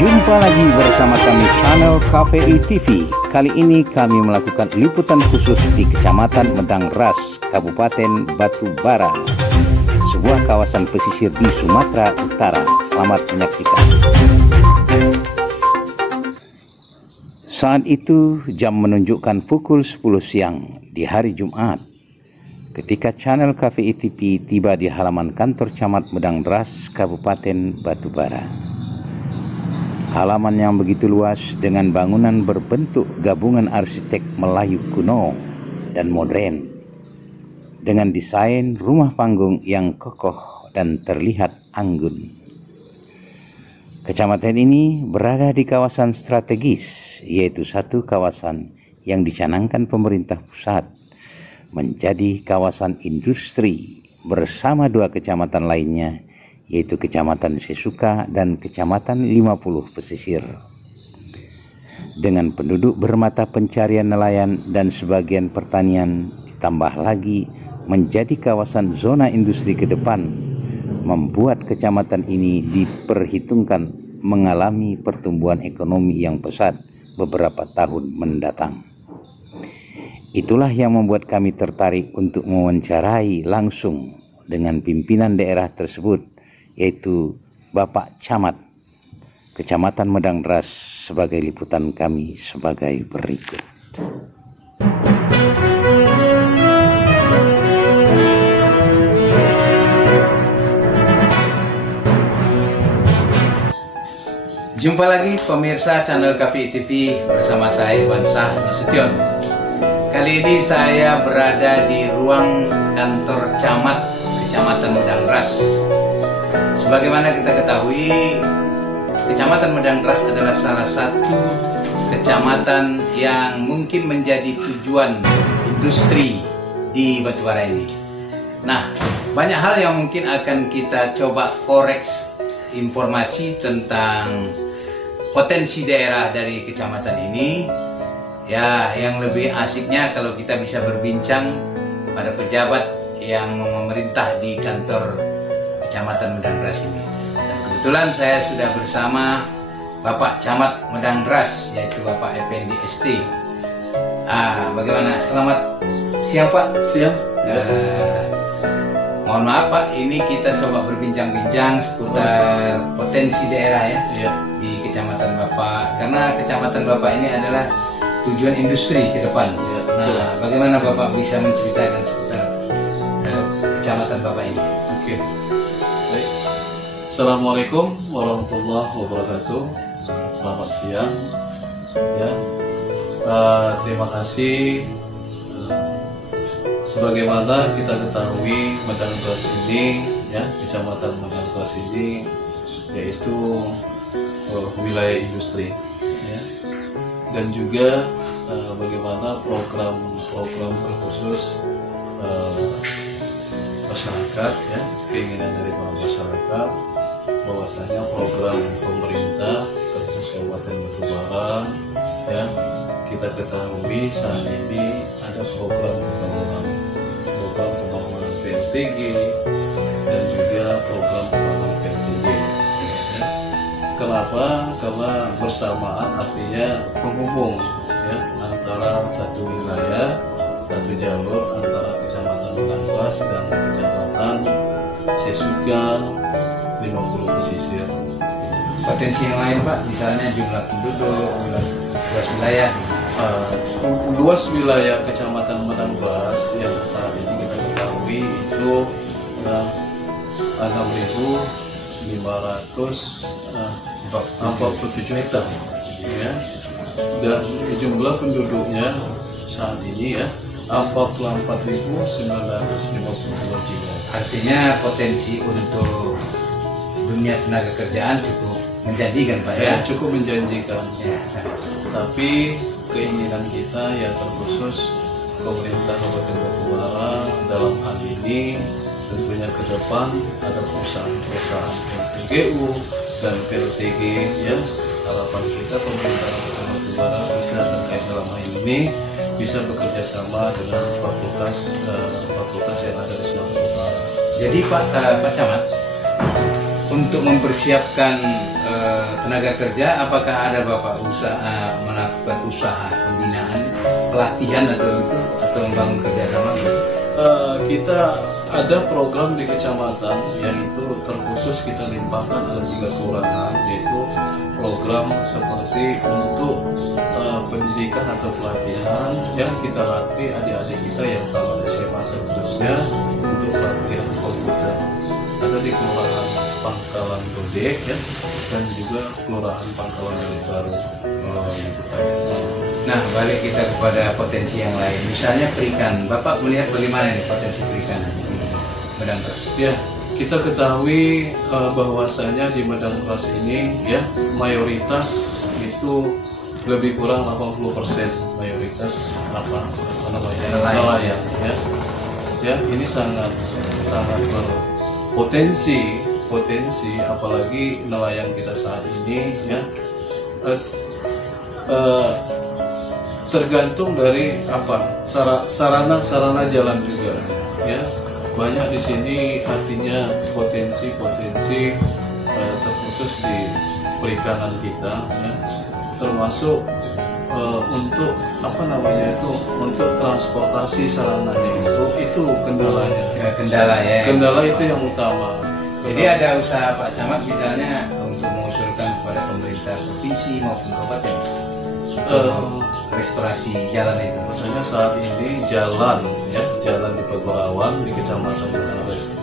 Jumpa lagi bersama kami channel KPI TV. Kali ini kami melakukan liputan khusus di Kecamatan Medang Ras, Kabupaten Batubara, sebuah kawasan pesisir di Sumatera Utara. Selamat menyaksikan. Saat itu jam menunjukkan pukul 10 siang di hari Jumat, ketika channel KPI TV tiba di halaman kantor Camat Medang Ras, Kabupaten Batubara. Halaman yang begitu luas dengan bangunan berbentuk gabungan arsitek Melayu kuno dan modern, dengan desain rumah panggung yang kokoh dan terlihat anggun. Kecamatan ini berada di kawasan strategis, yaitu satu kawasan yang dicanangkan pemerintah pusat menjadi kawasan industri bersama dua kecamatan lainnya, yaitu Kecamatan Sesuka dan Kecamatan 50 Pesisir. Dengan penduduk bermata pencarian nelayan dan sebagian pertanian, ditambah lagi menjadi kawasan zona industri ke depan, membuat kecamatan ini diperhitungkan mengalami pertumbuhan ekonomi yang pesat beberapa tahun mendatang. Itulah yang membuat kami tertarik untuk mewawancarai langsung dengan pimpinan daerah tersebut, yaitu Bapak Camat Kecamatan Medang Ras, sebagai liputan kami sebagai berikut. Jumpa lagi pemirsa channel KPI TV bersama saya Iwan Shah Nasution. Kali ini saya berada di ruang kantor Camat Kecamatan Medang Ras. Sebagaimana kita ketahui, Kecamatan Medang Ras adalah salah satu kecamatan yang mungkin menjadi tujuan industri di Batubara ini. Nah, banyak hal yang mungkin akan kita coba koreks informasi tentang potensi daerah dari kecamatan ini. Ya, yang lebih asiknya kalau kita bisa berbincang pada pejabat yang memerintah di kantor Kecamatan Medang Ras ini. Dan kebetulan saya sudah bersama Bapak Camat Medang Ras, yaitu Bapak Effendi ST. Bagaimana? Selamat siang Pak. Siang. Mohon maaf Pak, ini kita coba berbincang-bincang seputar potensi daerah ya, di Kecamatan Bapak. Karena Kecamatan Bapak ini adalah tujuan industri ke depan. Nah, bagaimana Bapak bisa menceritakan seputar Kecamatan Bapak ini? Oke. Baik. Assalamualaikum warahmatullahi wabarakatuh. Selamat siang. Ya. Terima kasih. Sebagaimana kita ketahui, Medang Ras ini, ya, Kecamatan Medang Ras ini, yaitu wilayah industri, ya. Dan juga bagaimana program terkhusus masyarakat, ya, keinginan dari para masyarakat bahwasanya program pemerintah terkhusus Kabupaten Batubara, ya, kita ketahui saat ini ada program pembangunan PLTG dan juga program pembangunan PLTG, ya. Kenapa? Karena bersamaan, artinya penghubung, ya, antara satu wilayah, satu jalur antara Kecamatan Medang Ras dan Kecamatan Sesuka 50 Pesisir. Potensi yang lain Pak, misalnya jumlah penduduk, luas wilayah. Luas wilayah Kecamatan Medang Ras yang saat ini kita ketahui itu 6.547 hektar, ya. Dan jumlah penduduknya saat ini, ya, 44.952 jiwa. Artinya potensi untuk dunia tenaga kerjaan cukup menjanjikan Pak, ya? Cukup menjanjikan. Ya. Tapi keinginan kita, ya, terkhusus pemerintah Kabupaten Batubara dalam hal ini tentunya ke depan ada perusahaan-perusahaan PLTGU dan PLTG, ya. Harapan kita pemerintah Kabupaten Batubara bisa terkait dalam hal ini bisa bekerja sama dengan fakultas yang ada di Sumatera Utara. Jadi Pak Camat, untuk mempersiapkan tenaga kerja, apakah ada Bapak melakukan usaha pembinaan, pelatihan atau membangun kerjasama? Kita ada program di kecamatan yaitu terkhusus kita limpahkan ada 3 kelurahan, yaitu program seperti untuk pendidikan atau pelatihan yang kita latih adik-adik kita yang tamat SMA terkhususnya untuk pelatihan komputer. Ada di Kelurahan Pangkalan Gede ya, dan juga Kelurahan Pangkalan Gede Baru. Gitu, Pak. Nah, balik kita kepada potensi yang lain. Misalnya perikan. Bapak melihat bagaimana nih potensi perikanan di Medang Ras? Ya, kita ketahui bahwasanya di Medang Ras ini ya mayoritas itu lebih kurang 80% mayoritas nelayan ya. Ya, ini sangat berpotensi apalagi nelayan kita saat ini ya. Tergantung dari sarana jalan juga ya, banyak di sini artinya potensi terkhusus di perikanan kita ya, termasuk untuk untuk transportasi sarananya itu kendalanya. Kendala itu yang utama. Jadi ada usaha Pak Camat misalnya untuk mengusulkan kepada pemerintah provinsi maupun kabupaten restorasi jalan itu. Misalnya saat ini jalan di Pagurawan di Kecamatan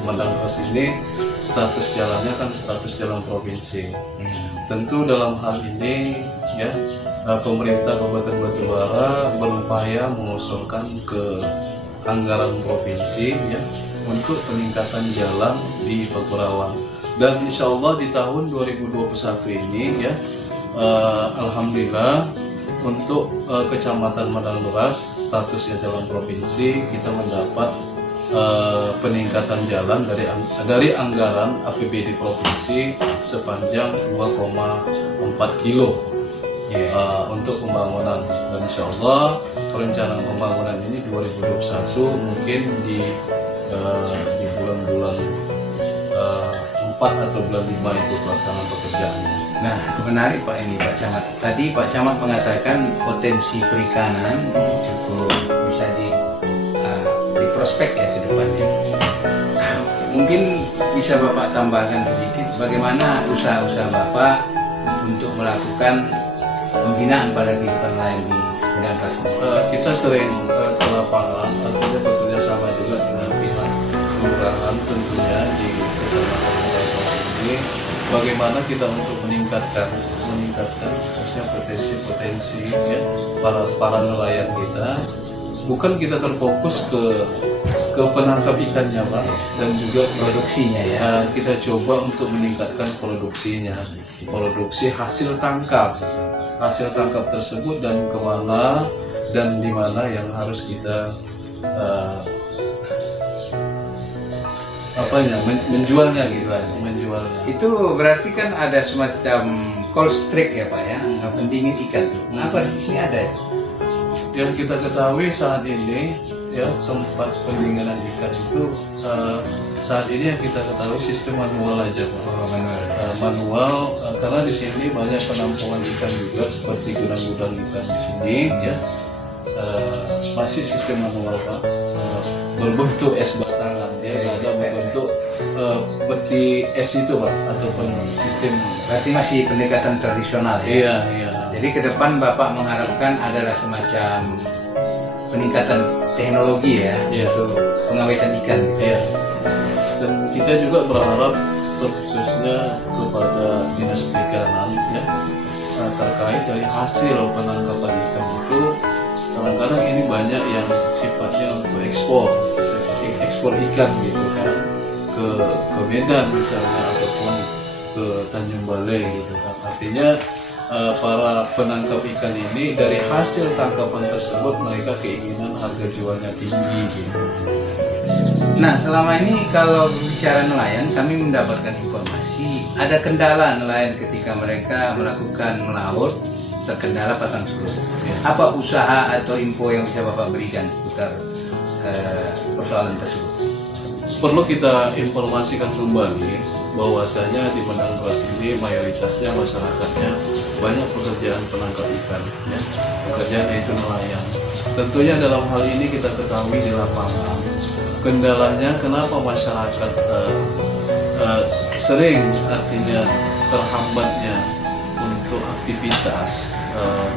Medang Ras ini status jalannya kan status jalan provinsi. Tentu dalam hal ini ya pemerintah Kabupaten Batubara berupaya mengusulkan ke anggaran provinsi ya untuk peningkatan jalan di Pagurawan, dan insya Allah di tahun 2021 ini ya alhamdulillah untuk Kecamatan Medang Ras statusnya jalan provinsi kita mendapat peningkatan jalan dari anggaran APBD provinsi sepanjang 2,4 kilo untuk pembangunan, dan insya Allah perencanaan pembangunan ini 2021 mungkin di bulan-bulan 4 atau bulan 5 itu pelaksanaan pekerjaannya. Nah, menarik Pak ini Pak Camat. Tadi Pak Camat mengatakan potensi perikanan cukup bisa di prospek ya ke depannya. Mungkin bisa Bapak tambahkan sedikit bagaimana usaha-usaha Bapak untuk melakukan pembinaan pada kehidupan lain di Medang Ras. Kita sering ke lapangan, artinya bekerja sama juga dengan pihak kelurahan tentunya di Kecamatan Medang Ras ini. Bagaimana kita untuk meningkatkan khususnya potensi ya para nelayan kita. Bukan kita terfokus ke penangkap ikannya Pak, dan juga produksinya ya. Kita coba untuk meningkatkan produksi hasil tangkap tersebut, dan kemana dan di mana yang harus kita menjualnya gitu kan. Itu berarti kan ada semacam cold streak ya Pak ya, pendingin ikan tuh. Apa di sini ada itu? Yang kita ketahui saat ini ya tempat pendinginan ikan itu saat ini yang kita ketahui sistem manual aja Pak. Manual karena di sini banyak penampungan ikan juga seperti gudang-gudang ikan di sini ya, masih sistem manual Pak, berbentuk es batangan dia ada berbentuk peti es itu Pak, ataupun sistem. Berarti masih pendekatan tradisional ya? Iya. Jadi ke depan Bapak mengharapkan adalah semacam peningkatan teknologi ya untuk pengawetan ikan. Iya. Dan kita juga berharap khususnya kepada Dinas Perikanan ya terkait dari hasil penangkapan ikan itu, kadang-kadang ini banyak yang sifatnya untuk ekspor ikan gitu kan ke Medan misalnya ataupun ke Tanjung Balai gitu kan. Artinya para penangkap ikan ini dari hasil tangkapan tersebut mereka keinginan harga jualnya tinggi gitu. Nah, selama ini kalau bicara nelayan kami mendapatkan informasi ada kendala nelayan ketika mereka melakukan melaut, terkendala pasang surut. Apa usaha atau info yang bisa Bapak berikan seputar persoalan tersebut? Perlu kita informasikan kembali bahwasanya di Medang Beras ini mayoritasnya masyarakatnya banyak pekerjaan penangkap ikan, ya. Pekerjaan itu nelayan. Tentunya dalam hal ini kita ketahui di lapangan kendalanya kenapa masyarakat sering artinya terhambatnya untuk aktivitas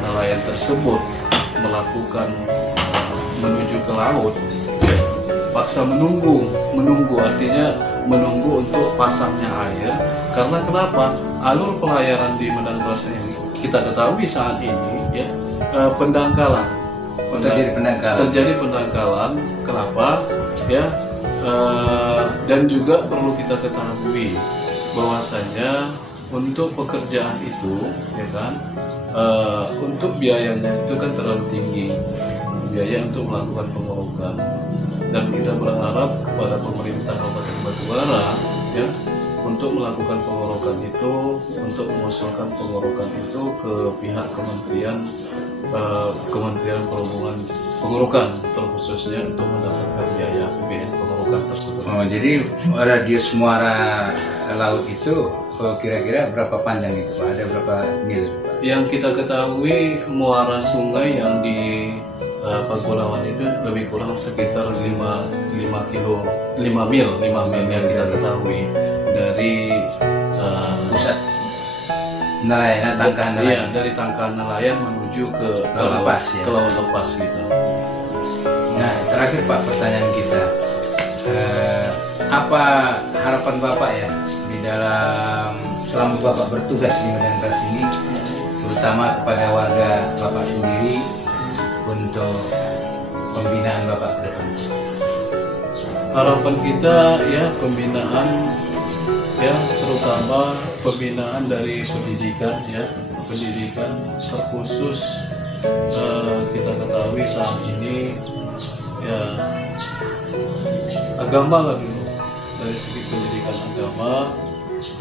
nelayan tersebut melakukan menuju ke laut, paksa menunggu artinya menunggu untuk pasangnya air. Karena kenapa? Alur pelayaran di Medang Beras yang kita ketahui saat ini, ya, pendangkalan. Terjadi pendangkalan. Kenapa? Ya, dan juga perlu kita ketahui bahwasanya untuk pekerjaan itu, ya kan, untuk biayanya itu kan terlalu tinggi, biaya untuk melakukan pengurukan. Dan kita berharap kepada pemerintah Kabupaten Batubara, ya, untuk melakukan pengurukan itu, untuk mengusulkan pengurukan itu ke pihak Kementerian Perhubungan, pengurukan terkhususnya untuk mendapatkan biaya APBN pengurukan tersebut. Oh, jadi radius muara laut itu kira-kira berapa panjang itu, Pak? Ada berapa mil, Pak? Yang kita ketahui muara sungai yang di Pagorawan itu lebih kurang sekitar 5 mil yang kita ketahui dari pusat nelayan, tangkahan nelayan. Iya, dari tangkahan nelayan menuju ke laut lepas, ya? Ke laut lepas gitu. Nah, terakhir Pak, pertanyaan kita, apa harapan Bapak ya di dalam selama Bapak bertugas di Medang Beras ini, terutama kepada warga Bapak sendiri untuk pembinaan Bapak ke depan? Harapan kita ya pembinaan, ya terutama pembinaan dari pendidikan, ya pendidikan terkhusus. Kita ketahui saat ini ya agama lah dulu, dari segi pendidikan agama,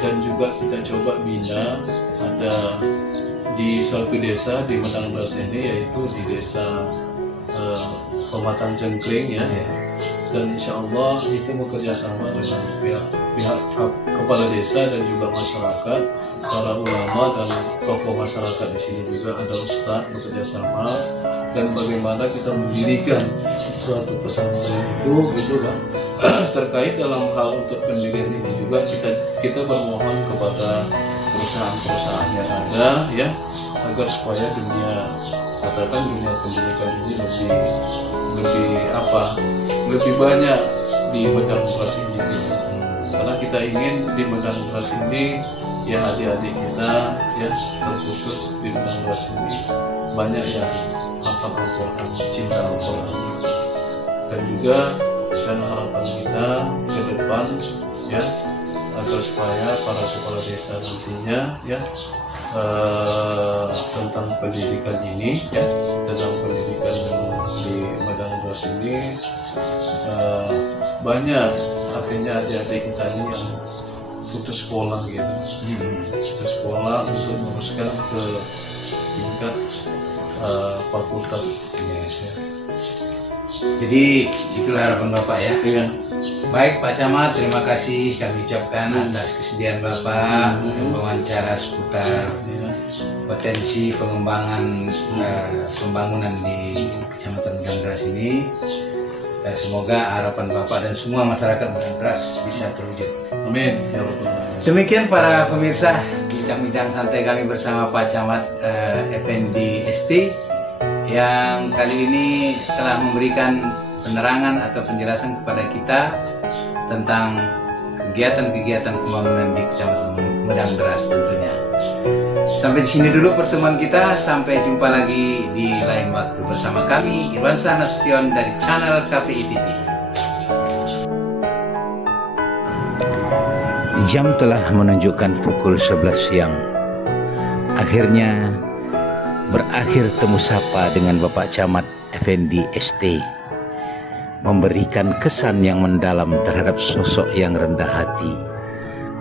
dan juga kita coba bina ada di suatu desa di Medang Beras ini, yaitu di desa Pematang Cengkring, ya. Dan insya Allah itu bekerja sama dengan pihak kepala desa dan juga masyarakat, para ulama dan tokoh masyarakat di sini juga ada ustadz, bekerja sama. Dan bagaimana kita mendirikan suatu pesantren itu, gitu kan. Terkait dalam hal untuk pendirian ini juga kita bermohon kepada perusahaan-perusahaan yang ada, ya, agar supaya dunia pendidikan ini lebih banyak di Medang Beras ini, gitu. Karena kita ingin di Medang Beras ini ya adik-adik kita, ya terkhusus di Medang Beras ini banyak yang hafal Al-Quran, cinta Al-Quran, dan harapan kita ke depan, ya, agar supaya para kepala desa nantinya, ya, tentang pendidikan ini, ya, tentang pendidikan di Medang Beras ini banyak, artinya adik-adik kita ini yang putus sekolah, gitu, putus sekolah untuk meneruskan ke tingkat fakultas. Jadi itulah harapan Bapak, ya. Iya. Baik Pak Camat, terima kasih kami ucapkan atas kesediaan Bapak mewawancara seputar potensi pengembangan pembangunan di Kecamatan Medang Beras ini. Semoga harapan Bapak dan semua masyarakat Medang Beras bisa terwujud. Amin. Ya Rabbal Alamin. Demikian para pemirsa, bincang-bincang santai kami bersama Pak Camat Effendi ST yang kali ini telah memberikan penerangan atau penjelasan kepada kita tentang kegiatan-kegiatan pembangunan di Kecamatan Medang Beras tentunya. Sampai di sini dulu pertemuan kita, sampai jumpa lagi di lain waktu bersama kami Irwansyah Nasution dari channel KPI TV. Jam telah menunjukkan pukul 11 siang. Akhirnya berakhir temu sapa dengan Bapak Camat Effendi ST, memberikan kesan yang mendalam terhadap sosok yang rendah hati,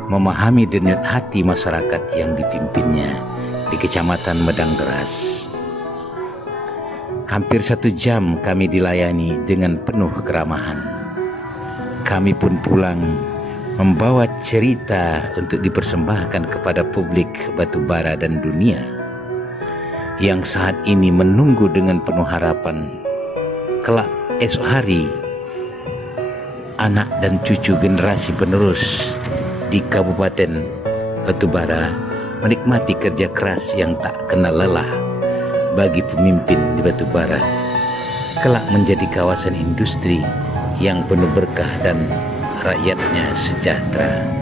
memahami denyut hati masyarakat yang dipimpinnya di Kecamatan Medang Beras. Hampir 1 jam kami dilayani dengan penuh keramahan. Kami pun pulang membawa cerita untuk dipersembahkan kepada publik batubara dan dunia yang saat ini menunggu dengan penuh harapan kelak esok hari anak dan cucu generasi penerus di Kabupaten Batubara menikmati kerja keras yang tak kenal lelah bagi pemimpin di Batubara, kelak menjadi kawasan industri yang penuh berkah dan rakyatnya sejahtera.